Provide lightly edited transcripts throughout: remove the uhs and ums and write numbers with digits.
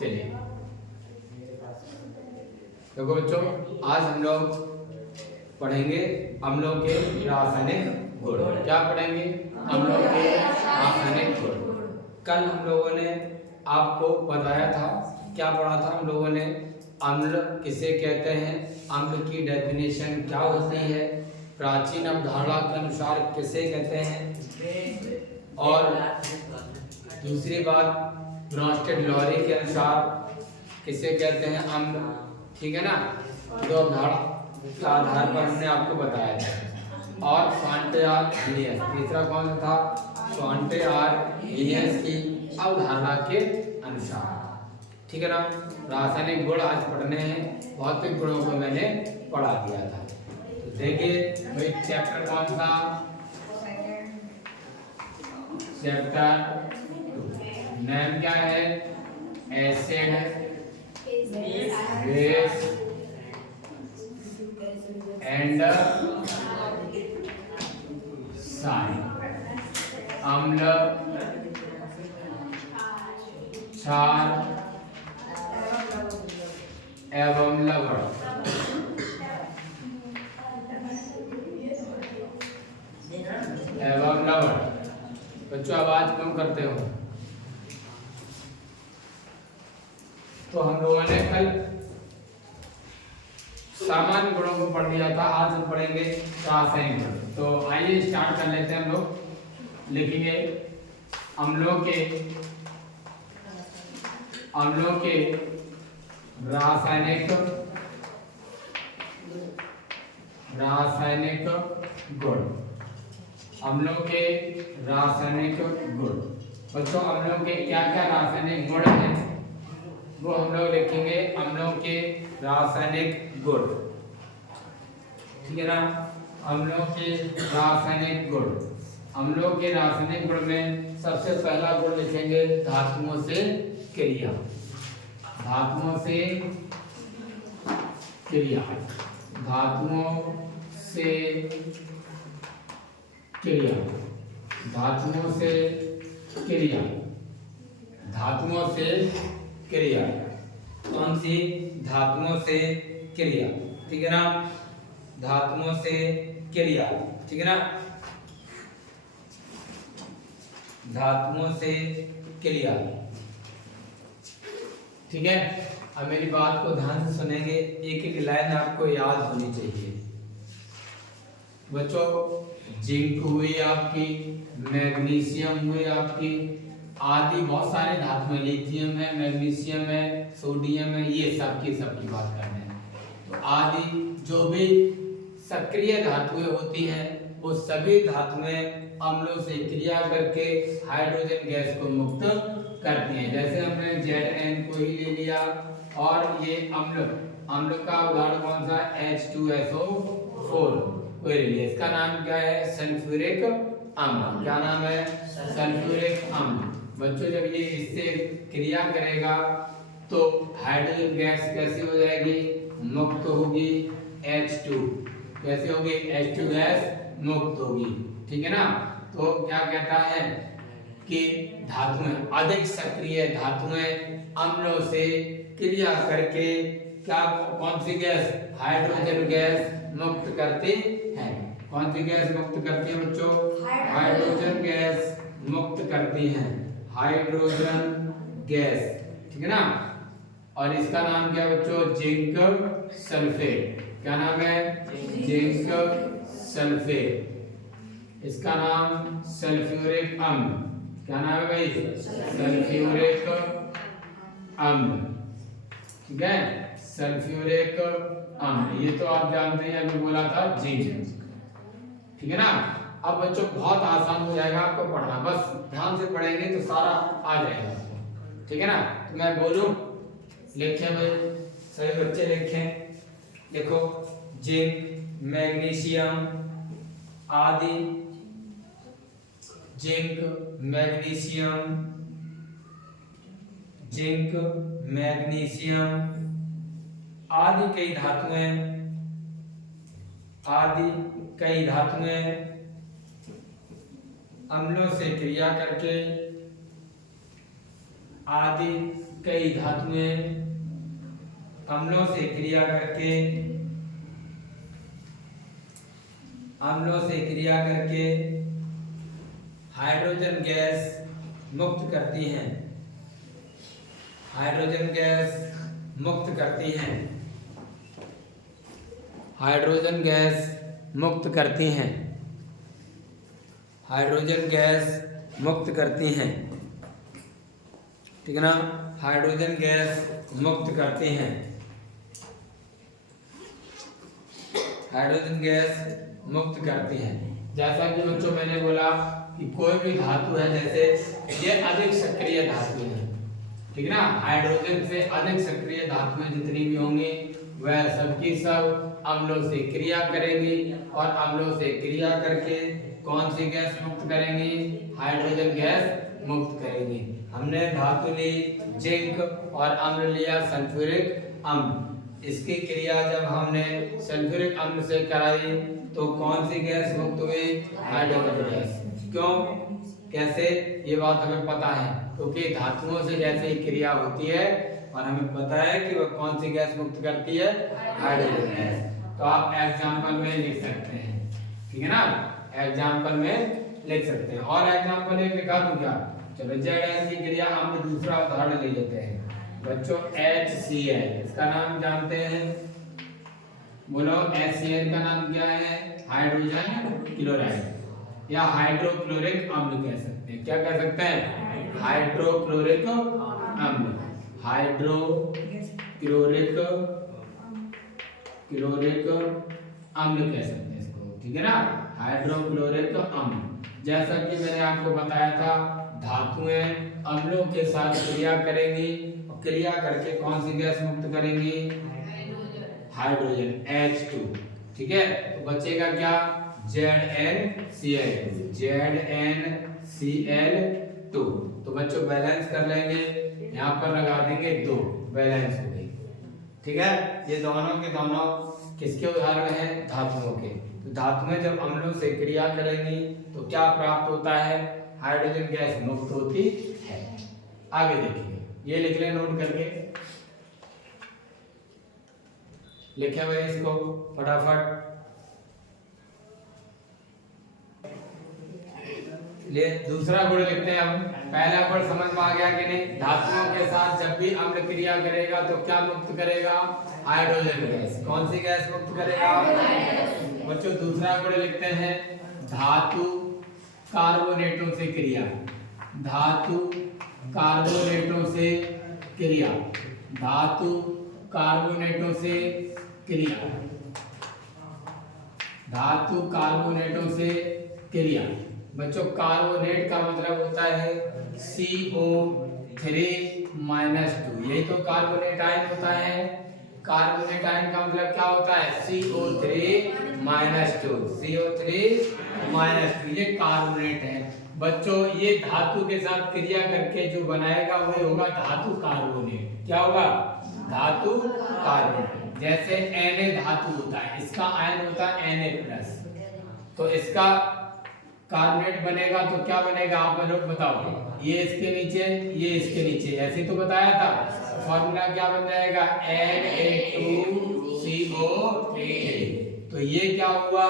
चलिए देखो बच्चों, आज हम लोग पढ़ेंगे अम्लों के रासायनिक गुण। क्या पढ़ेंगे? अम्लों के रासायनिक गुण। कल हम लोगों ने आपको बताया था, क्या पढ़ा था हम लोगों ने? अम्ल किसे कहते हैं, अम्ल की डेफिनेशन क्या होती है, प्राचीन अवधारणा के अनुसार किसे कहते हैं, और दूसरी बात ब्रॉन्स्टेड लॉरी के अनुसार किसे कहते हैं अम्ल। ठीक है ना? दो अवधारणा के आधार पर हमने आपको बताया था। और स्वांटे आर्हेनियस तीसरा कौन सा था? स्वांटे आर्हेनियस की अवधारणा के अनुसार। ठीक है ना? रासायनिक गुण आज पढ़ने हैं, भौतिक गुणों को मैंने पढ़ा दिया था। तो देखिए भाई, चैप्टर कौन सा? चैप्टर 2। नाम क्या है? Acid, base and sign. अम्ल, क्षार एवं लवण। बच्चों आवाज कम करते हो। तो हम लोगों ने कल सामान्य गुणों को पढ़ लिया था, आज हम पढ़ेंगे रासायनिक गुण। तो आइए स्टार्ट कर लेते हैं। हम लोग लिखेंगे अम्लों के रासायनिक गुण। अम्लों के रासायनिक गुण। बच्चों अम्लों के क्या क्या रासायनिक गुण हैं वो हम लोग लिखेंगे। अम्लों के रासायनिक गुण, ठीक है ना? अम्लों के रासायनिक गुण। अम्लों के रासायनिक गुण में सबसे पहला गुण लिखेंगे धातुओं से क्रिया। धातुओं से क्रिया, धातुओं से क्रिया, धातुओं से क्रिया, धातुओं से क्रिया। कौन सी? धातुओं से क्रिया। ठीक है ना? धातुओं से क्रिया। ठीक है ना? धातुओं से क्रिया। ठीक है? अब मेरी बात को ध्यान से सुनेंगे, एक एक लाइन आपको याद होनी चाहिए। बच्चों जिंक हुई आपकी, मैग्नीशियम हुई आपकी, आदि बहुत सारे धातुएं, लिथियम है, मैग्नीशियम है, सोडियम है, ये सब की बात कर रहे हैं। तो आदि जो भी सक्रिय धातुएं होती हैं वो सभी धातुएं अम्लों से क्रिया करके हाइड्रोजन गैस को मुक्त करती हैं। जैसे हमने Zn को ही ले लिया, और ये अम्ल का उदाहरण कौन सा? H2SO4 को ले लिया। इसका नाम क्या है? सल्फ्यूरिक अम्ल। क्या नाम है? सल्फ्यूरिक अम्ल। बच्चों जब ये इससे क्रिया करेगा तो हाइड्रोजन गैस कैसी हो जाएगी? मुक्त होगी। H2 कैसे होगी? H2 गैस मुक्त होगी। ठीक है ना? तो क्या कहता है कि धातुएं, अधिक सक्रिय धातुएं अम्लों से क्रिया करके क्या, कौन सी गैस? हाइड्रोजन गैस मुक्त करती है। कौन सी गैस मुक्त करती है बच्चों? हाइड्रोजन गैस मुक्त करती हैं। Hydrogen gas. ठीक है ना? और इसका नाम क्या है बच्चों? Zinc sulphate. क्या नाम है? Zinc sulphate. इसका नाम सल्फ्यूरिक अम्ल। क्या नाम है भाई? सल्फ्यूरिक अम्ल। ठीक है? सल्फ्यूरिक अम्ल, ये तो आप जानते हैं, अभी बोला था जिंक। ठीक है ना? अब बच्चों बहुत आसान हो जाएगा आपको पढ़ना, बस ध्यान से पढ़ेंगे तो सारा आ जाएगा आपको। ठीक है ना? तो मैं बोलूं, लिखें भाई, सभी बच्चे लिखें। देखो जिंक, मैग्नीशियम आदि, जिंक, मैग्नीशियम, जिंक, मैग्नीशियम आदि कई धातुएं अम्लों से क्रिया करके, आदि कई धातुएं अम्लों से क्रिया करके हाइड्रोजन गैस मुक्त करती हैं। हाइड्रोजन गैस मुक्त करती हैं। हाइड्रोजन गैस मुक्त करती हैं। हाइड्रोजन गैस मुक्त करती हैं। ठीक है ना, हाइड्रोजन गैस मुक्त करती हैं। हाइड्रोजन गैस मुक्त करती हैं। जैसा कि बच्चों मैंने बोला कि कोई भी धातु है, जैसे ये अधिक सक्रिय धातु है, ठीक है ना, हाइड्रोजन से अधिक सक्रिय धातुएं जितनी भी होंगी वह सबकी सब अम्लों से क्रिया करेंगी और अम्लों से क्रिया करके कौन सी गैस मुक्त करेंगी? हाइड्रोजन गैस मुक्त करेंगी। हमने धातु ली जिंक और अम्ल लिया सल्फ्यूरिक अम्ल। इसकी क्रिया जब हमने सल्फ्यूरिक अम्ल से कराई तो कौन सी गैस मुक्त हुई? Hydrogen gas. क्यों, कैसे, ये बात हमें पता है क्योंकि धातुओं से जैसे ही क्रिया होती है और हमें पता है कि वह कौन सी गैस मुक्त करती है? Hydrogen gas. तो आप एग्जाम्पल में लिख सकते हैं, ठीक है ना, एग्जाम्पल में लिख सकते हैं। और एग्जाम्पल एक लिखा दूं क्या? चलो ZN की क्रिया हम दूसरा उदाहरण ले लेते हैं बच्चों। HCl, इसका नाम जानते हैं, बोलो HCl का नाम क्या है? हाइड्रोजन क्लोराइड या हाइड्रोक्लोरिक अम्ल कह सकते हैं। क्या कह सकते हैं? हाइड्रोक्लोरिक अम्ल। हाइड्रोक्लोरिक अम्ल कह सकते हैं इसको, ठीक है ना, हाइड्रोक्लोरिक अम्ल। जैसा कि मैंने आपको बताया था धातुएं अम्लों के साथ क्रिया करेंगी और क्रिया करके कौन सी गैस मुक्त करेंगी? हाइड्रोजन H2, ठीक है। तो बचेगा क्या? ZnCl2। ZnCl2। तो बच्चों बैलेंस कर लेंगे, यहाँ पर लगा देंगे 2, बैलेंस हो गई, ठीक है। ये दोनों के दोनों किसके उदाहरण हैं? धातुओं के। तो धातुएं जब अम्लों से क्रिया करेंगी तो क्या प्राप्त होता है? हाइड्रोजन गैस मुक्त होती है। आगे देखिए, ये लिख लें नोट करके, लिखे हुए इसको फटाफट ले। दूसरा गुण लिखते हैं हम। पहला गुण समझ में आ गया कि नहीं? धातुओं के साथ जब भी अम्ल क्रिया करेगा तो क्या मुक्त करेगा? Hydrogen gas. कौन सी गैस मुक्त करेगा? बच्चों दूसरा गुण लिखते हैं धातु कार्बोनेटों से क्रिया। धातु कार्बोनेटों से क्रिया। धातु कार्बोनेटों से क्रिया। धातु कार्बोनेटों से क्रिया। बच्चों कार्बोनेट का मतलब होता है CO3 -2, यही तो कार्बोनेट आयन होता है। कार्बोनेट आयन का मतलब क्या होता है? CO3 -2। CO3 ये कार्बोनेट है बच्चों। ये धातु के साथ क्रिया करके जो बनाएगा वही होगा धातु कार्बोनेट। क्या होगा? धातु कार्बोनेट। जैसे Na धातु होता है, इसका आयन होता है Na+, तो इसका कार्बोनेट बनेगा तो क्या बनेगा? आप लोग बताओ। ये इसके नीचे, ये इसके नीचे, ऐसे तो बताया था। फॉर्मूला क्या बन जाएगा? Na2CO3। तो ये क्या हुआ?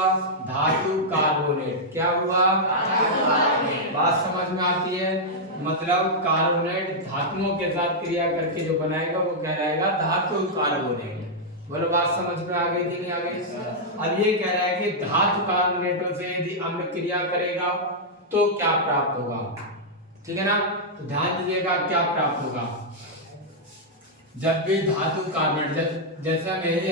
धातु कार्बोनेट। क्या हुआ? बात समझ में आती है? मतलब कार्बोनेट धातुओं के साथ क्रिया करके जो बनाएगा वो कहलाएगा धातु कार्बोनेट। बोलो बात समझ में आ गई कि नहीं आ गई? अब ये कह रहा है कि धातु कार्बोनेटों से यदि अम्ल क्रिया करेगा तो क्या प्राप्त होगा, ठीक है ना। तो ध्यान दीजिएगा क्या प्राप्त होगा। जब भी धातु कार्बोनेट, जैसे हम यही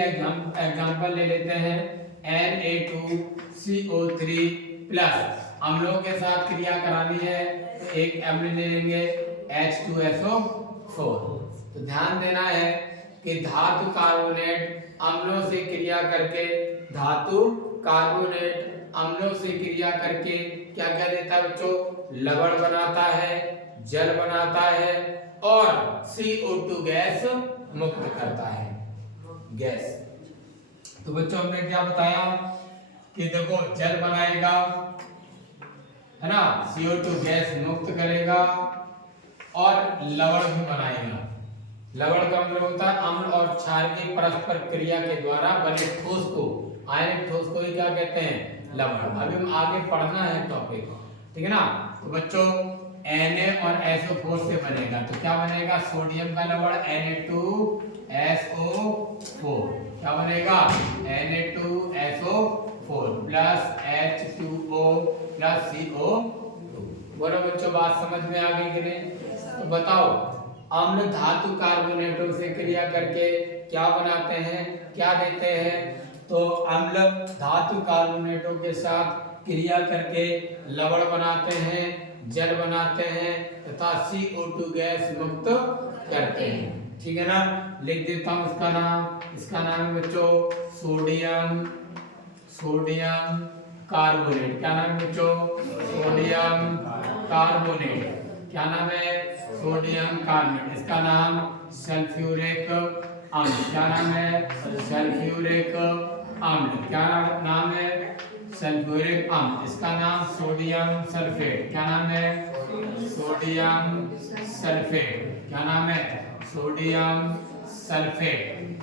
एग्जांपल ले लेते हैं Na2CO3+ अम्लों के साथ क्रिया करानी है तो एक अम्ल ले लेंगे H2SO4। तो ध्यान देना है कि धातु कार्बोनेट अम्लों से क्रिया करके, धातु कार्बोनेट अम्लों से क्रिया करके क्या क्या देता है बच्चों? लवण बनाता है, जल बनाता है और CO2 गैस मुक्त करता है, गैस। तो बच्चों हमने क्या बताया कि देखो जल बनाएगा, है ना, CO2 गैस मुक्त करेगा और लवण भी बनाएगा। लवण का मतलब होता है अम्ल और क्षार की परस्पर क्रिया के द्वारा बने ठोस को, आयनिक ठोस को ही क्या कहते हैं, लवण। अभी हम आगे पढ़ना है टॉपिक, ठीक है ना। तो बच्चों Na और SO4 से बनेगा, तो क्या बनेगा, सोडियम का लवण Na2SO4, क्या बनेगा, Na2SO4 plus H2O plus CO। बोलो बच्चों बात समझ में आ गई कि नहीं। तो बताओ अम्ल धातु कार्बोनेटों से क्रिया करके क्या बनाते हैं, क्या देते हैं। तो अम्ल धातु कार्बोनेटों के साथ क्रिया करके लवण बनाते हैं, जल बनाते हैं तथा CO2 गैस मुक्त करते हैं, ठीक है ना। लिख देता हूं इसका नाम है बच्चों सोडियम कार्बोनेट। क्या नाम है बच्चों, सोडियम कार्बोनेट। क्या नाम है, सोडियम कार्बोनेट। इसका नाम सल्फ्यूरिक अम्ल। क्या नाम है, सल्फ्यूरिक अम्ल। क्या नाम है, सल्फ्यूरिक अम्ल। इसका नाम सोडियम सल्फेट। क्या नाम है, सोडियम सल्फेट। क्या नाम है, सोडियम सल्फेट।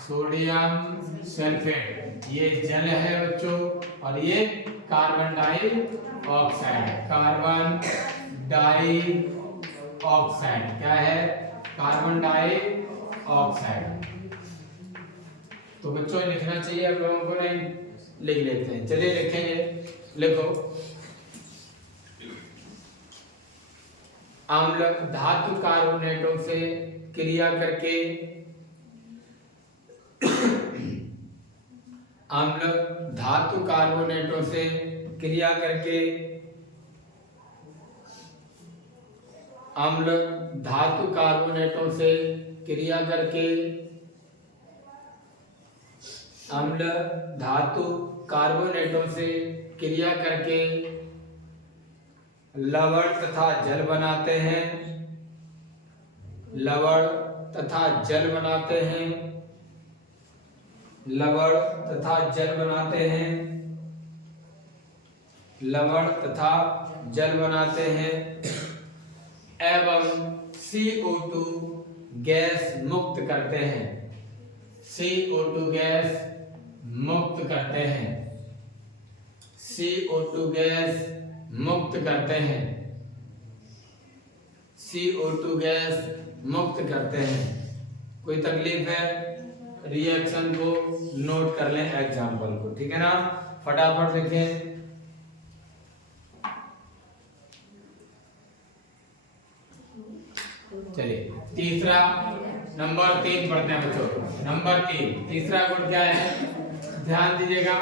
सोडियम सल्फेट ये जल है बच्चों, और ये कार्बन डाइऑक्साइड है। कार्बन डाइऑक्साइड क्या है, कार्बन डाइऑक्साइड। तो बच्चों लिखना चाहिए आप लोगों को, नहीं लिख लेते हैं, चलिए लिखेंगे। लिखो अम्ल धातु कार्बोनेटों से क्रिया करके अम्ल धातु कार्बोनेटों से क्रिया करके अम्ल धातु कार्बोनेटों से क्रिया करके अम्ल धातु कार्बोनेटों से क्रिया करके लवण तथा जल बनाते हैं, लवण तथा जल बनाते हैं, लवण तथा जल बनाते हैं, लवण तथा जल बनाते हैं एवं CO2 गैस मुक्त करते हैं, CO2 गैस मुक्त करते हैं, CO2 गैस मुक्त करते हैं, CO2 गैस मुक्त करते हैं। कोई तकलीफ है, रिएक्शन को नोट कर लें, एग्जाम्पल को, ठीक है ना। फटाफट देखें। चलिए तीसरा नंबर 3 पढ़ते हैं बच्चों। नंबर 3 तीसरा गुण क्या है, ध्यान दीजिएगा।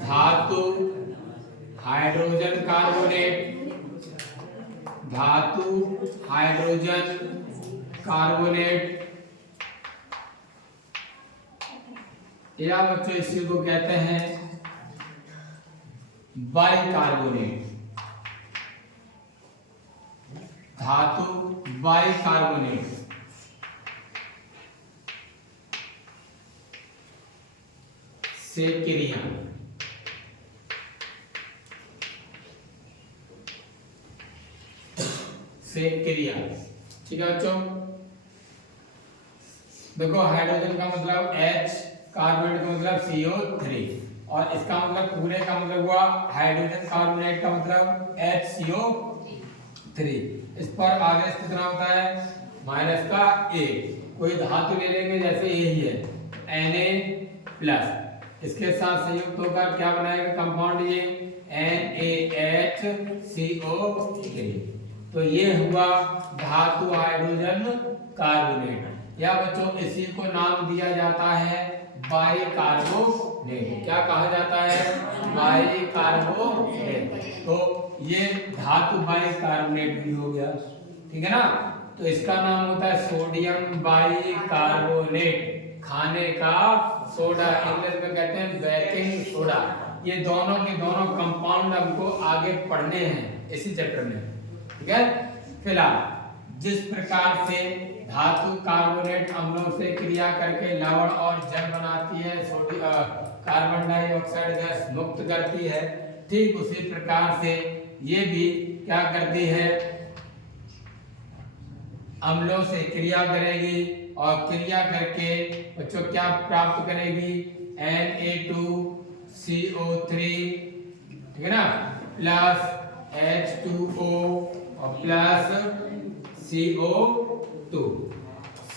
धातु हाइड्रोजन कार्बोनेट, धातु हाइड्रोजन कार्बोनेट या बच्चों इसी को कहते हैं बाइकार्बोनेट। धातु बाइकार्बोनेट से क्रिया ठीक है बच्चों। देखो हाइड्रोजन का मतलब H, कार्बोनेट का मतलब CO3, और इसका मतलब पूरे का मतलब हुआ हाइड्रोजन कार्बोनेट का मतलब HCO3। इस पर आवेश कितना होता है, माइनस का A। कोई धातु ले लेंगे जैसे यही है Na प्लस, इसके साथ संयुक्त होकर क्या बनाएगा कंपाउंड, ये NaHCO3। तो ये हुआ धातु हाइड्रोजन कार्बोनेट, या बच्चों इसी को नाम दिया जाता है बाइकार्बोनेट। क्या कहा जाता है, बाइकार्बोनेट। तो ये धातु बाइकार्बोनेट भी हो गया, ठीक है ना। तो इसका नाम होता है सोडियम बाइकार्बोनेट, खाने का सोडा, इंग्लिश में कहते हैं बेकिंग सोडा। ये दोनों के दोनों कंपाउंड हमको आगे पढ़ने हैं इसी चैप्टर में, ठीक है। फिलहाल जिस प्रकार से धातु कार्बोनेट अम्लों से क्रिया करके लवण और जल बनाती है, कार्बन डाइऑक्साइड गैस मुक्त करती है, ठीक उसी प्रकार से ये भी क्या करती है, अम्लों से क्रिया करेगी और क्रिया करके बच्चों क्या प्राप्त करेगी, Na2CO3, ठीक है ना, प्लस H2O और प्लस CO2।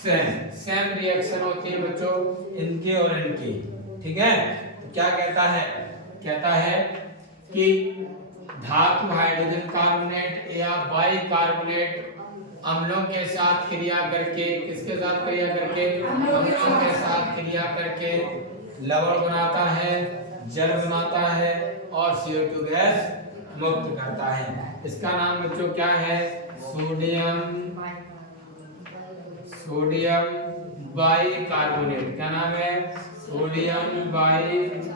सेम रिएक्शन होती है बच्चों इनके और इनकी, ठीक है। क्या कहता है कि धातु हाइड्रोजन कार्बोनेट या बाइकार्बोनेट अम्लों के साथ क्रिया करके, किसके साथ क्रिया करके, अम्लों के साथ क्रिया करके लवण बनाता है, जल बनाता है और CO2 गैस मुक्त करता है। इसका नाम बच्चों क्या है, सोडियम बाइकार्बोनेट। क्या नाम है, सोडियम बाइकार्बोनेट।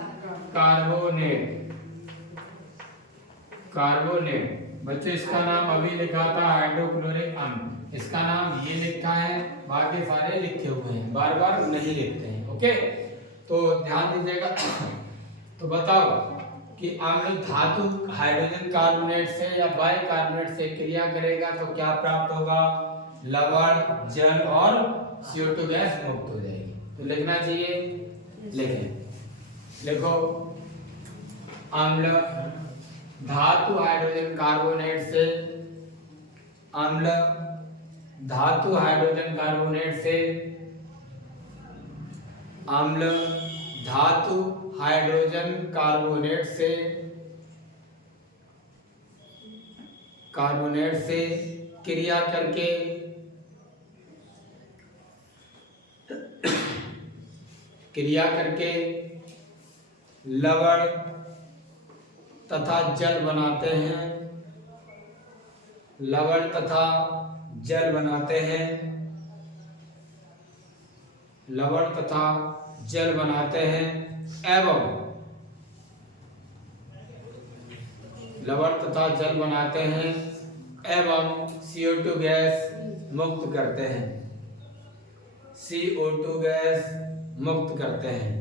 बच्चों इसका नाम अभी लिखा था हाइड्रोक्लोरिक अम्ल, इसका नाम ये लिखा है, बाकी सारे लिखे हुए हैं, बार बार नहीं लिखते हैं। ओके, तो ध्यान दीजिएगा। तो बताओ कि अम्ल धातु हाइड्रोजन कार्बोनेट से या बाइकार्बोनेट से क्रिया करेगा तो क्या प्राप्त होगा, लवण, जल और CO2 गैस मुक्त हो जाएगी। तो लिखना चाहिए, लिखो अम्ल धातु हाइड्रोजन कार्बोनेट से, अम्ल धातु हाइड्रोजन कार्बोनेट से, अम्ल धातु हाइड्रोजन कार्बोनेट से क्रिया करके लवण तथा जल बनाते हैं, लवण तथा जल बनाते हैं, लवण तथा जल बनाते हैं एवं लवण तथा जल बनाते हैं एवं CO2 गैस मुक्त करते हैं, CO2 गैस मुक्त करते हैं,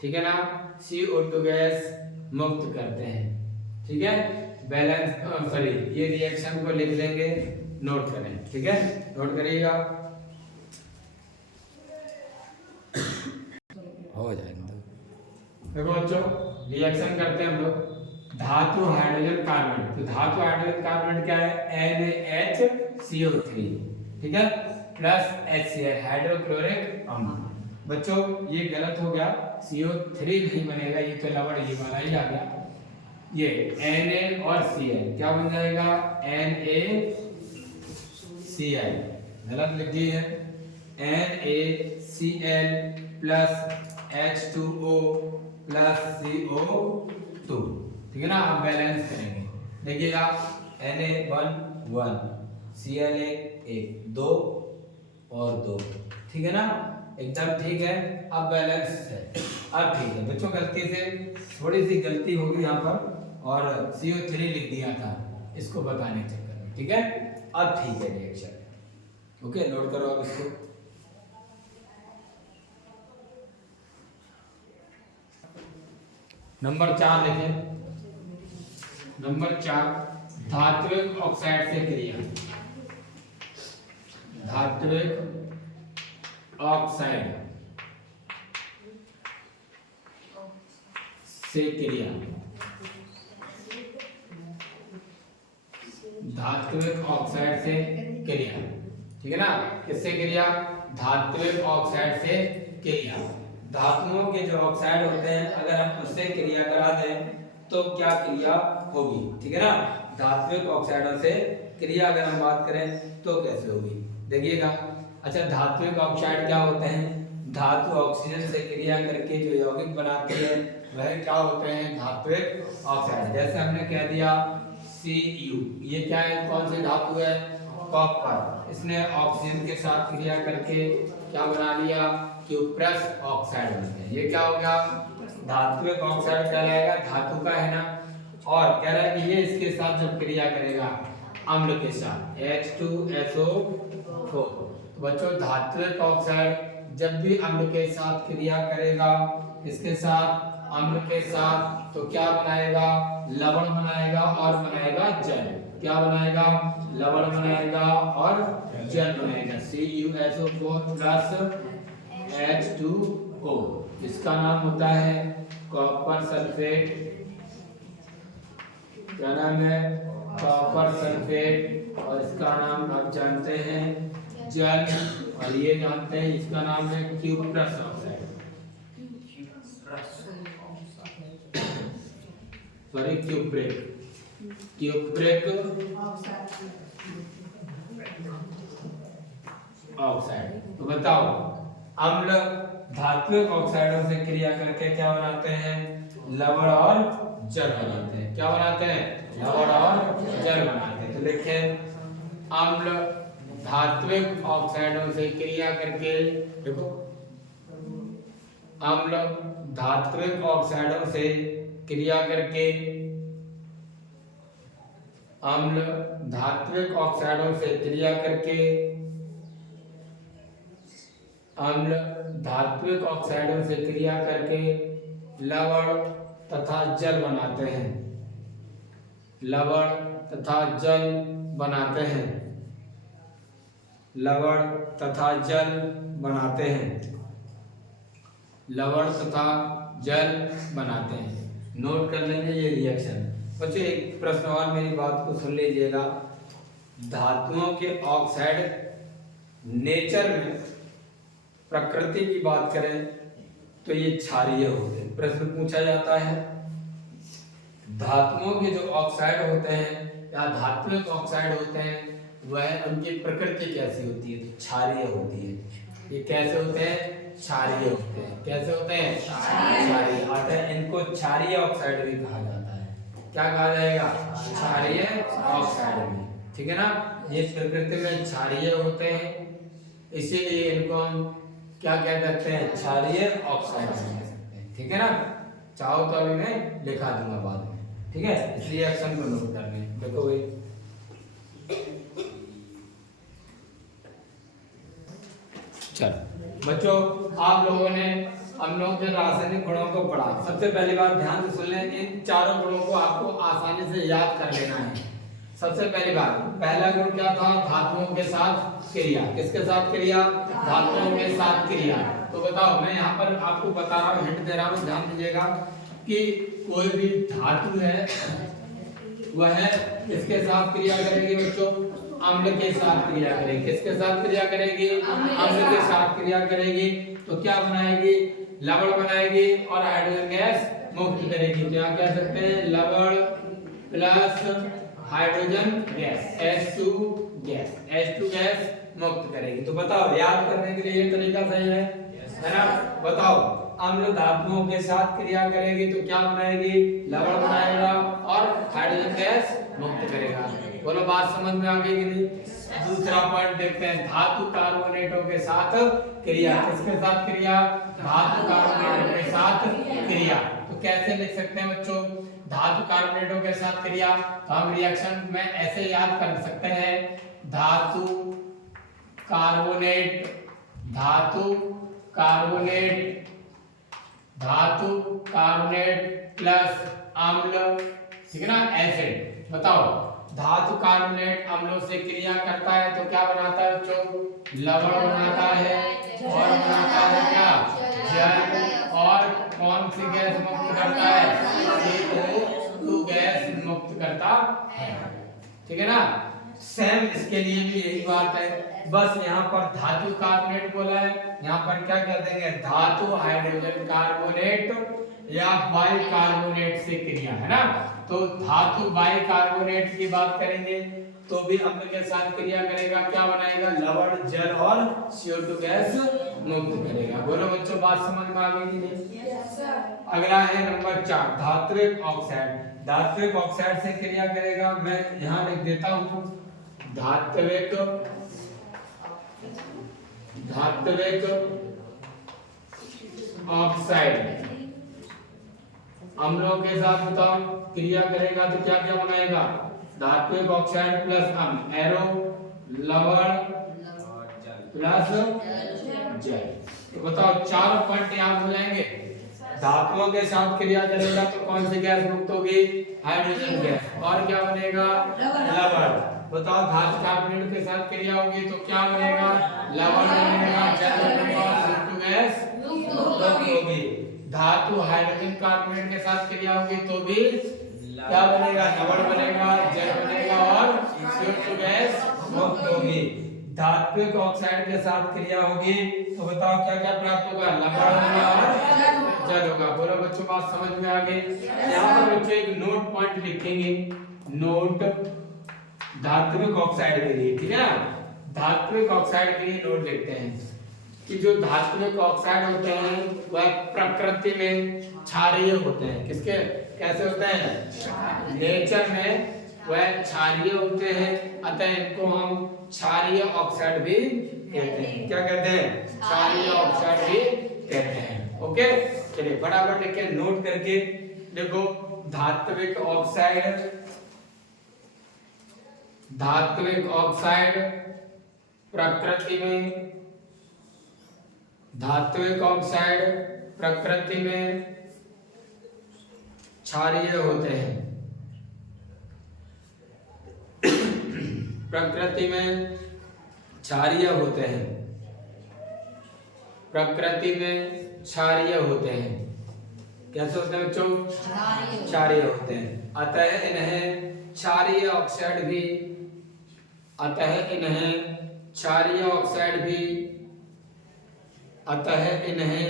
ठीक है ना, CO2 गैस मुक्त करते हैं, ठीक है। बैलेंस सॉरी, ये रिएक्शन को लिख लेंगे, नोट करें, ठीक है, नोट करिएगा, हो जाएगा। देखो बच्चों, रिएक्शन करते हैं हम लोग धातु हाइड्रोजन कार्बोनेट। तो धातु हाइड्रोजन कार्बोनेट क्या है, NaHCO3, ठीक है, प्लस HCl हाइड्रोक्लोरिक अम्ल। बच्चों ये गलत हो गया, CO3 नहीं बनेगा, ये तो लवण ये वाला ही आ गया, ये Na और Cl क्या बन जाएगा, NaCl, गलत लिख दिए है, NaCl plus H2O plus CO2, ठीक है ना। अब बैलेंस करेंगे, देखिएगा Na1 Cl 1 2 और 2, ठीक है ना, एकदम ठीक है। अब बैलेंस है, अब ठीक है बच्चों, गलती से थोड़ी सी गलती होगी यहाँ पर और CO3 लिख दिया था, इसको बताने के चक्कर में, ठीक है। अब ठीक है रिएक्शन, ओके, नोट करो अब इसको। नंबर 4 लिखें, नंबर 4 धात्विक ऑक्साइड से क्रिया, धात्विक ऑक्साइड से क्रिया, धात्विक ऑक्साइड से क्रिया, ठीक है ना, किससे क्रिया, धात्विक ऑक्साइड से क्रिया। धातुओं के जो ऑक्साइड होते हैं अगर हम उससे क्रिया करा दें तो क्या क्रिया होगी, ठीक है ना। धात्विक ऑक्साइडों से क्रिया अगर हम बात करें तो कैसे होगी, देखिएगा। अच्छा, धात्विक ऑक्साइड क्या होते हैं, धातु ऑक्सीजन से क्रिया करके जो यौगिक बनाते हैं वह क्या होते हैं, धात्विक ऑक्साइड। जैसे हमने कह दिया Cu, ये क्या है, कौन सी धातु है, कॉपर, इसने ऑक्सीजन के साथ क्रिया करके क्या बना लिया, क्यूप्रस ऑक्साइड बनते हैं, ये क्या हो गया, धात्विक ऑक्साइड कहलाएगा, धातु का है ना। और कह रहा है कि ये इसके साथ जब क्रिया करेगा अम्ल के साथ H2SO4, तो बच्चों धात्विक ऑक्साइड जब भी अम्ल के साथ क्रिया करेगा, इसके साथ अम्ल के साथ, तो क्या बनाएगा, लवण बनाएगा और बनाएगा जल, क्या बनाएगा, लवण बनाएगा और जल बनाएगा। CuSO4 प्लस H2O, इसका नाम होता है कॉपर सल्फेट। क्या नाम है, कॉपर सल्फेट। और इसका नाम आप जानते हैं जल, और ये जानते हैं इसका नाम है cuprous oxide, sorry cupric oxide. तो बताओ, अम्ल धात्विक ऑक्साइडों से क्रिया करके क्या बनाते हैं, लवण और जल बनाते हैं। क्या बनाते हैं, लवण और जल बनाते हैं। तो लिखें, अम्ल धात्विक ऑक्साइडों से क्रिया करके, देखो अम्ल धात्विक ऑक्साइडों से क्रिया करके, अम्ल धात्विक ऑक्साइडों से क्रिया करके, अम्ल धात्विक ऑक्साइडों से क्रिया करके लवण तथा जल बनाते हैं, लवण तथा जल बनाते हैं, लवण तथा जल बनाते हैं, लवण तथा जल बनाते हैं। नोट कर लेंगे ये रिएक्शन। बच्चों एक प्रश्न और, मेरी बात को सुन लीजिएगा। धातुओं के ऑक्साइड नेचर में, प्रकृति की बात करें तो ये क्षारीय होते हैं। प्रश्न पूछा जाता है धातुओं के जो ऑक्साइड होते हैं या धात्विक ऑक्साइड होते हैं, वह उनकी प्रकृति कैसी होती है, तो क्षारीय होती है। ये कैसे होते हैं, क्षारीय होते हैं। कैसे होते हैं, क्षारीय। अतः इनको क्षारीय ऑक्साइड भी कहा जाता है। क्या कहा जाएगा, क्षारीय ऑक्साइड भी, ठीक है ना। ये प्रकृति में क्षारीय होते हैं, इसीलिए इनको हम क्या कहते हैं, क्षारीय ऑक्साइड कह सकते हैं, ठीक है ना। चाहो तो अभी मैं लिखा दूंगा बाद में, ठीक है। इस रिएक्शन को नोट कर लें। देखो भाई, चलो बच्चों, आप लोगों ने अम्लों के रासायनिक गुणों को पढ़ा। सबसे पहली बात ध्यान से सुन लें, इन चारों गुणों को आपको आसानी से याद कर लेना है। सबसे पहली बात, पहला गुण क्या था, धातुओं के साथ क्रिया। किसके साथ क्रिया, धातुओं के साथ क्रिया। तो बताओ, मैं यहाँ पर आपको बता रहा हूँ, हिंट दे रहा हूँ, ध्यान दीजिएगा कि कोई भी धातु है वह इसके साथ क्रिया करेगी बच्चों, अम्ल के साथ क्रिया करेगी। किसके साथ क्रिया करेगी, अम्ल के साथ क्रिया करेगी। तो क्या बनाएगी, लवण बनाएगी और हाइड्रोजन गैस मुक्त करेगी। क्या कह सकते हैं, लवण plus hydrogen gas, H2 gas, H2 gas मुक्त करेगी। तो बताओ, याद करने के लिए ये तरीका सही है ना। बताओ, अम्ल धातुओं के साथ क्रिया करेगी तो क्या बनाएगी, लवण बनाएगा और हाइड्रोजन गैस मुक्त करेगा। बोलो, बात समझ में आ गई कि नहीं। दूसरा पॉइंट देखते हैं, धातु कार्बोनेटों के साथ क्रिया। किसके साथ क्रिया, धातु कार्बोनेटों के साथ क्रिया। तो कैसे लिख सकते हैं बच्चों, धातु कार्बोनेटों के साथ क्रिया। तो हम रिएक्शन में ऐसे याद कर सकते हैं, धातु कार्बोनेट, धातु कार्बोनेट, धातु कार्बोनेट प्लस अम्ल, ठीक है ना, एसिड। बताओ, धातु कार्बोनेट अम्लों से क्रिया करता है तो क्या बनाता है बच्चों, लवण बनाता है और बनाता है क्या, जल। और कौन सी गैस मुक्त करता है, CO2 गैस मुक्त करता है, ठीक है ना। सेम इसके लिए भी यही बात है, बस यहाँ पर धातु कार्बोनेट बोला है, यहाँ पर क्या कर देंगे, धातु हाइड्रोजन कार्बोनेट या बाइकार्बोनेट से क्रिया, है ना। तो धातु बाइकार्बोनेट की बात करेंगे तो भी अम्ल के साथ क्रिया करेगा, क्या बनाएगा, लवण, जल और CO2 गैस मुक्त करेगा। बोलो बच्चों, बात समझ में आ गई कि नहीं। अगला है नंबर 4, धात्विक ऑक्साइड। धात्विक ऑक्साइड से क्रिया करेगा, मैं यहाँ लिख देता हूँ, धात्विक ऑक्साइड अम्लों के साथ बताओ क्रिया करेगा तो क्या क्या बनाएगा, धात्विक ऑक्साइड प्लस अम्ल, एरो, लवण प्लस जल। तो बताओ, चारों पॉइंट याद हो जाएंगे। धातुओं के साथ क्रिया करेगा तो कौन सी गैस मुक्त होगी? Hydrogen gas. और क्या बनेगा? लवण। बताओ धातु कार्बोनेट के साथ क्रिया होगी तो क्या बनेगा? लवण बनेगा, जल बनेगा, CO2 गैस मुक्त होगी। धातु हाइड्रोजन कार्बोनेट के साथ क्रिया होगी तो भी क्या बनेगा? लवण बनेगा, जल बनेगा और CO2 गैस मुक्त होगी। धात्विक ऑक्साइड के साथ क्रिया होगी तो बताओ क्या क्या प्राप्त होगा? लवण होगा और जल होगा। बोलो बच्चों, बात समझ में आ गई? यहाँ पर बच्चों एक नोट पॉइंट लिखेंगे, नोट धात्विक ऑक्साइड के लिए, ठीक है ना? धात्विक ऑक्साइड के लिए नोट लिखते हैं कि जो धात्विक ऑक्साइड होते हैं वह प्रकृति में क्षारीय होते हैं। किसके कैसे होते हैं? नेचर में वह क्षारीय होते हैं, अतः इनको हम क्षारीय ऑक्साइड भी कहते हैं। क्या कहते हैं? क्षारीय ऑक्साइड भी कहते हैं। ओके, चलिए फटाफट लिख के नोट करके देखो। धात्विक ऑक्साइड, धात्विक ऑक्साइड प्रकृति में, धात्विक ऑक्साइड प्रकृति में क्षारीय होते हैं। प्रकृति में क्षारीय होते हैं, प्रकृति में क्षारीय होते हैं। कैसे होते हैं बच्चों? क्षारीय होते हैं, अतः इन्हें क्षारीय ऑक्साइड भी, अतः इन्हें क्षारीय ऑक्साइड भी, अतः इन्हें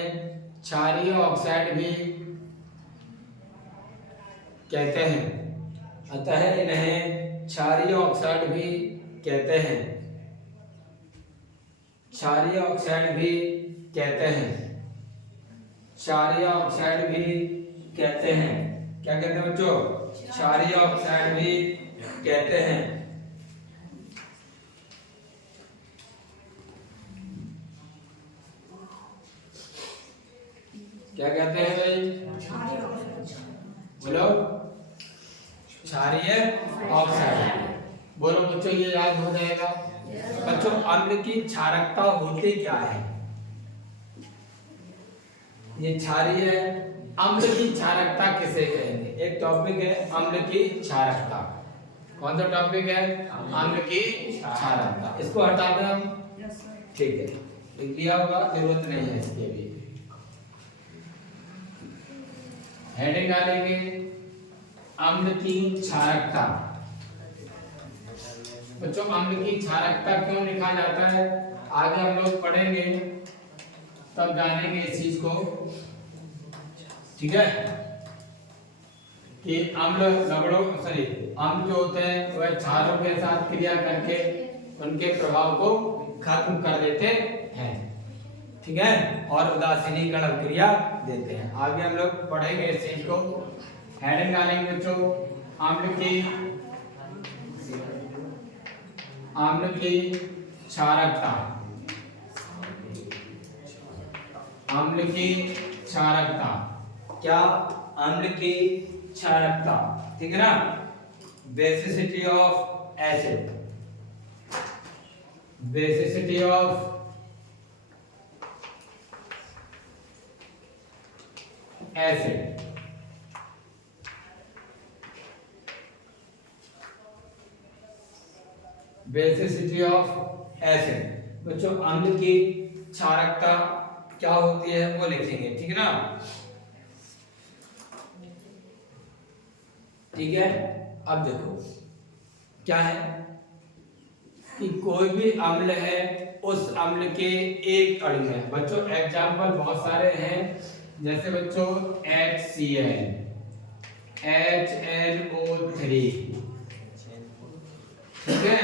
क्षारीय ऑक्साइड भी कहते हैं, अतः इन्हें क्षारीय ऑक्साइड भी कहते हैं, क्षारीय ऑक्साइड भी कहते हैं, क्षारीय ऑक्साइड भी कहते हैं। क्या कहते हैं बच्चों? क्षारीय ऑक्साइड भी कहते हैं। क्या कहते हैं भाई? बोलो। क्षारीय ऑक्साइड। बोलो बच्चों, ये याद हो जाएगा। बच्चों, अम्ल की क्षारकता होती क्या है? ये क्षारीय है। अम्ल की क्षारकता किसे कहेंगे? एक टॉपिक है अम्ल की क्षारकता। कौन सा टॉपिक है? अम्ल की क्षारकता। इसको हटा दें हम, ठीक है, लिख लिया होगा, जरूरत नहीं है इसके भी। हेडिंग डालेंगे अम्ल की क्षारकता। बच्चों, अम्ल की क्षारकता क्यों लिखा जाता है आगे हम लोग पढ़ेंगे, तब जानेंगे इस चीज को, ठीक है? कि अम्ल लवणों सॉरी अम्ल जो होते हैं वह क्षारों के साथ क्रिया करके उनके प्रभाव को खत्म कर देते हैं, ठीक है? और उदासीनीकरण क्रिया देते हैं। आगे हम लोग पढ़ेंगे इस चीज को। हेडिंग डालेंगे बच्चों अम्ल की क्षारकता, अम्ल की क्षारकता। क्या? अम्ल की क्षारकता, ठीक है ना? Basicity of acid, basicity of acid. Basicity of acid. बच्चों, अम्ल की क्षारकता क्या होती है वो लिखेंगे, ठीक है ना? ठीक है। अब देखो क्या है कि कोई भी अम्ल है, उस अम्ल के एक अणु में, बच्चों एग्जाम्पल बहुत सारे हैं, जैसे बच्चों HCl, HNO3, ठीक है,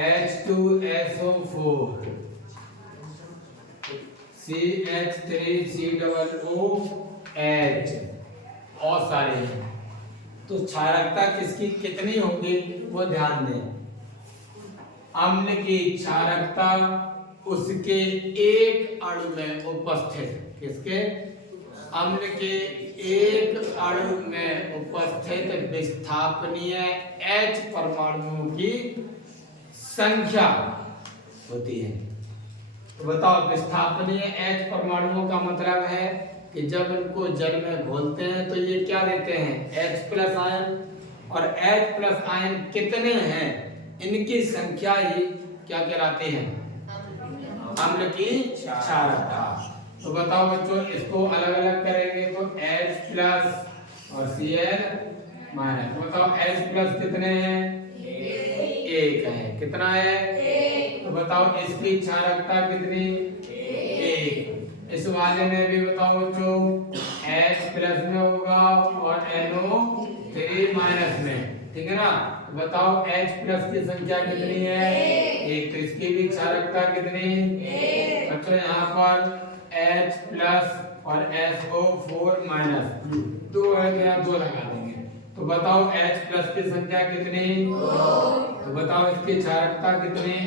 H2SO4, CH3COOH, और सारे हैं। तो क्षारकता किसकी कितनी होगी वो ध्यान दें। अम्ल की क्षारकता उसके एक अणु में उपस्थित, किसके? अम्ल के एक अणु में उपस्थित विस्थापनीय H परमाणुओं की संख्या होती है। तो बताओ, विस्थापनीय H परमाणुओं का मतलब है कि जब इनको जल में घोलते हैं तो ये क्या देते हैं, H प्लस आयन, और H प्लस आयन कितने हैं इनकी संख्या ही क्या कहलाती है, अम्ल की क्षारकता। तो बताओ बच्चों इसको अलग अलग करेंगे तो H प्लस और Cl माइनस, बताओ H प्लस कितने हैं, एक है, कितना है, तो बताओ इसकी क्षारकता कितनी, एक। इस वाले में भी बताओ बच्चों H प्लस में होगा और NO3 माइनस में, ठीक है ना। तो बताओ H प्लस की संख्या कितनी है, एक, तो इसकी भी क्षारकता कितनी, बच्चों यहाँ पर H प्लस और SO4 माइनस, दो है तो यहाँ दो लगा देंगे। तो बताओ H प्लस की संख्या कितनी, तो बताओ इसकी क्षारकता कितनी,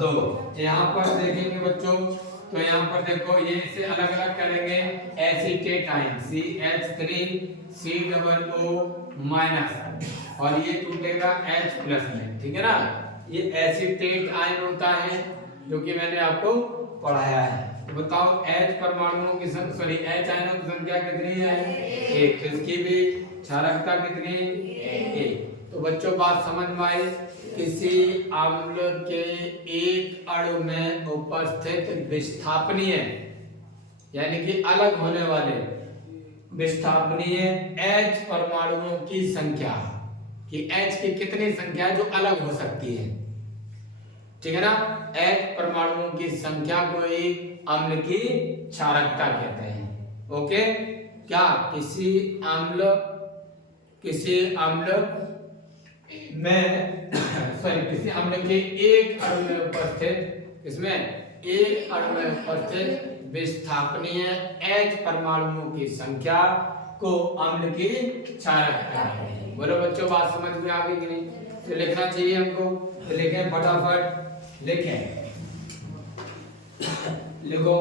दो। यहाँ पर देखेंगे बच्चों तो यहाँ पर देखो ये इसे अलग अलग करेंगे, एसीटेट आयन CH3COO माइनस और ये टूटेगा H प्लस में, ठीक है ना। ये एसीटेट आयन होता है जो कि मैंने आपको पढ़ाया है। तो बताओ H परमाणुओं की संख्या, सॉरी H आयनों की संख्या कितनी है, एक, इसकी भी क्षारकता कितनी, एक। तो बच्चों बात समझ में आई, किसी अम्ल के एक अणु में उपस्थित विस्थापनीय यानी कि अलग होने वाले विस्थापनीय H परमाणुओं की संख्या, कि H की कितनी संख्या है जो अलग हो सकती है, ठीक है ना। H परमाणुओं की संख्या को ही अम्ल की क्षारकता कहते हैं। ओके, क्या किसी अम्ल में सॉरी किसी अम्ल के एक अणु में उपस्थित, इसमें एक अणु में उपस्थित विस्थापनीय H परमाणुओं की संख्या को अम्ल की क्षारकता है। बोलो बच्चों बात समझ में आ गई कि नहीं, तो लिखना चाहिए हमको, तो लिखें फटाफट, लिखें, लिखो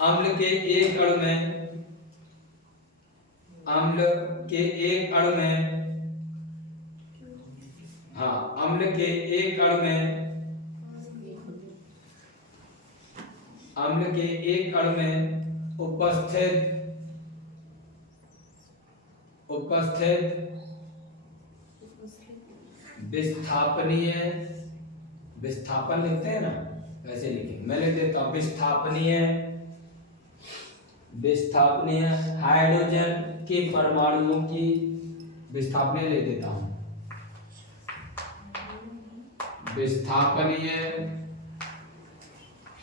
अम्ल के एक अणु में, अम्ल के एक अणु में, हाँ अम्ल के एक अणु में, अम्ल के एक अणु में उपस्थित विस्थापनीय, विस्थापन लिखते हैं ना वैसे लिखेंगे, मैं लिख देता हूं विस्थापनीय हाइड्रोजन के परमाणुओं की, विस्थापनीय लिख देता हूं, विस्थापनीय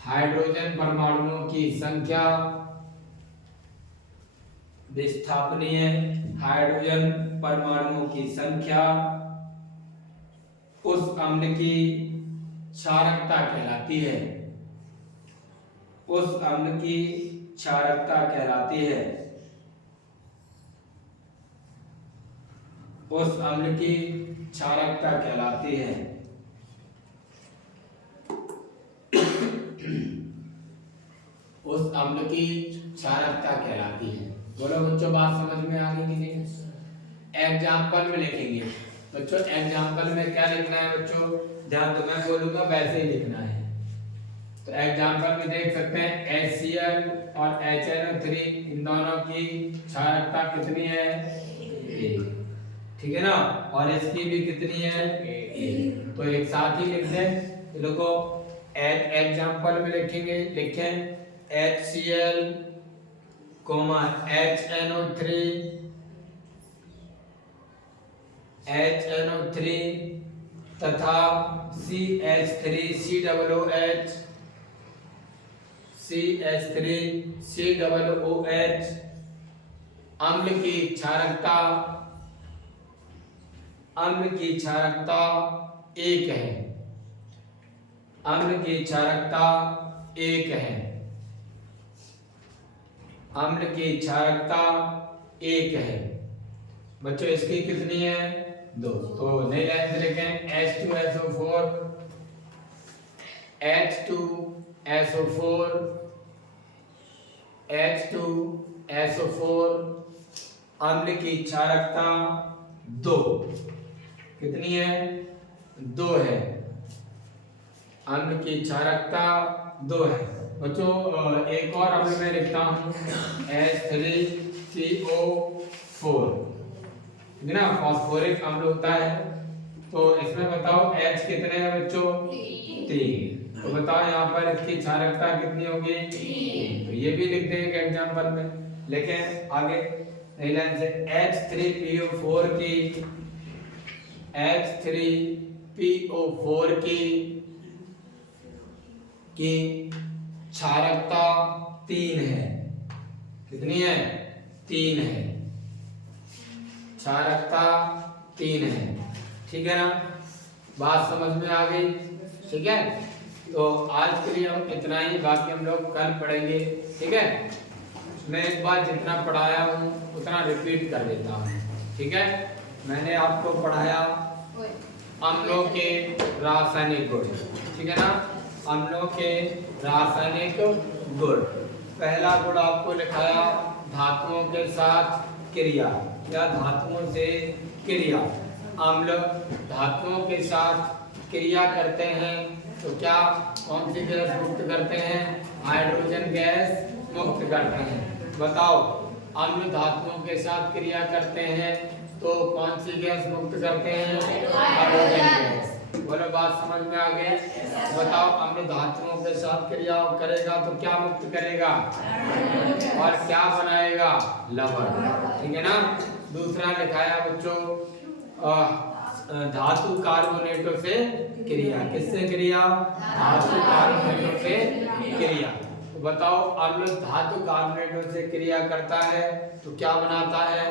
हाइड्रोजन परमाणुओं की संख्या, विस्थापनीय हाइड्रोजन परमाणुओं की संख्या उस अम्ल की क्षारकता कहलाती है, उस अम्ल की क्षारकता कहलाती है, उस अम्ल की क्षारकता कहलाती है। उस अम्ल की क्षारकता कहलाती है। बोलो बच्चों बात समझ में आ गई कि नहीं। एग्जाम्पल में लिखेंगे बच्चों, एग्जाम्पल में क्या लिखना है बच्चों, ध्यान दो, मैं बोलूंगा वैसे ही लिखना है। तो एग्जाम्पल में देख सकते हैं HCl और HNO3 इन दोनों की क्षारकता कितनी है, एक, ठीक है ना, और इसकी भी कितनी है, एक। तो एक साथ ही लिख दें, तो देखो एग्जाम्पल में लिखेंगे, लिखें HCl, HNO3 तथा CH3COOH अम्ल की क्षारकता, अम्ल की क्षारकता एक है, अम्ल की क्षारकता एक है, अम्ल की क्षारकता एक है। बच्चों इसकी कितनी है, दो। तो नई लाइन से लिखें H2SO4, H2SO4 अम्ल की क्षारकता दो, कितनी है, दो है, अम्ल की क्षारकता दो है। बच्चों एक और अभी मैं लिखता हूँ H3CO4, ठीक है ना, फॉस्फोरिक अम्ल होता है। तो इसमें बताओ H कितने हैं बच्चों? 3। तो बताओ यहाँ पर इसकी क्षारकता कितनी होगी? 3। तो ये भी लिख देंगे एग्जाम्पल में। लेकिन आगे नई लाइन से H3PO4 की क्षारकता 3 है। कितनी है? 3 है। क्षारकता 3 है, ठीक है ना? बात समझ में आ गई? ठीक है, तो आज के लिए हम इतना ही, बाकी हम लोग कल पढ़ेंगे, ठीक है? मैं एक बार जितना पढ़ाया हूँ उतना रिपीट कर देता हूँ, ठीक है? मैंने आपको पढ़ाया अम्लों के रासायनिक गुण, ठीक है ना? अम्लों के रासायनिक गुण। पहला गुण आपको लिखाया धातुओं के साथ क्रिया या धातुओं से क्रिया। अम्ल धातुओं के साथ क्रिया करते हैं तो क्या कौन सी गैस मुक्त करते हैं? हाइड्रोजन गैस मुक्त करते हैं। बताओ, अम्ल धातुओं के साथ क्रिया करते हैं तो कौन सी गैस मुक्त करते हैं? Hydrogen gas. बोलो, बात समझ में आ गई? बताओ, अम्ल धातुओं के साथ क्रिया करेगा तो क्या मुक्त करेगा और क्या बनाएगा? लवण, ठीक है ना? दूसरा लिखाया बच्चों धातु कार्बोनेटों से क्रिया। किससे क्रिया? धातु कार्बोनेटों से क्रिया। तो बताओ, अम्ल धातु कार्बोनेटों से क्रिया करता है तो क्या बनाता है?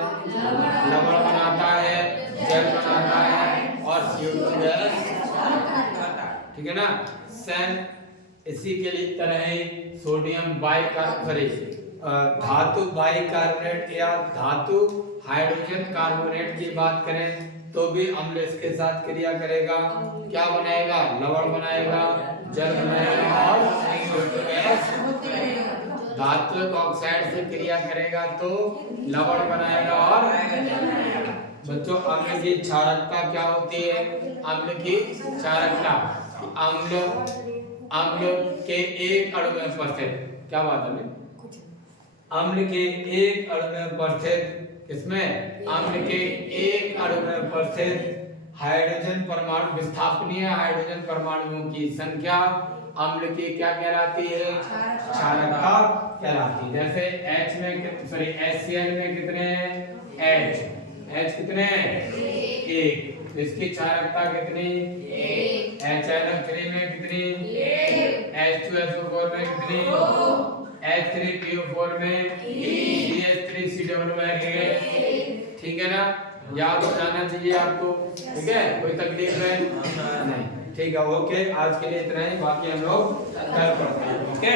लवण बनाता है, जल बनाता है और CO2 गैस, ठीक है ना? सेम इसी के लिए तरह ही सोडियम बाइकार्बोनेट, धातु बाइकार्बोनेट या धातु हाइड्रोजन कार्बोनेट की बात करें तो भी अम्ल इसके साथ क्रिया करेगा। क्या बनाएगा? लवण बनाएगा, जल बनाएगा और CO2 गैस। धात्विक ऑक्साइड से क्रिया करेगा तो लवण बनाएगा और बच्चों अम्ल की क्षारकता क्या होती है? अम्ल की क्षारकता, अम्ल के एक अणु में उपस्थित, क्या बात है? अम्ल के एक अणु में उपस्थित, इसमें अम्ल के एक अणु में उपस्थित हाइड्रोजन परमाणु, विस्थापनीय हाइड्रोजन परमाणुओं की संख्या अम्ल की क्या कहलाती है? क्षारकता कहलाती है। जैसे H में HCl में कितने हैं? H कितने हैं? 1। इसकी क्षारकता कितनी? 1। HNO3 में कितनी? 1। H2SO4 में कितनी? 2। H3PO4 में 3। CH3COO में 1। ठीक है ना? याद हो जाना चाहिए आपको, ठीक है? कोई तकलीफ है नहीं? ठीक है, ओके। आज के लिए इतना ही, बाकी हम लोग कल पढ़ते हैं, ओके?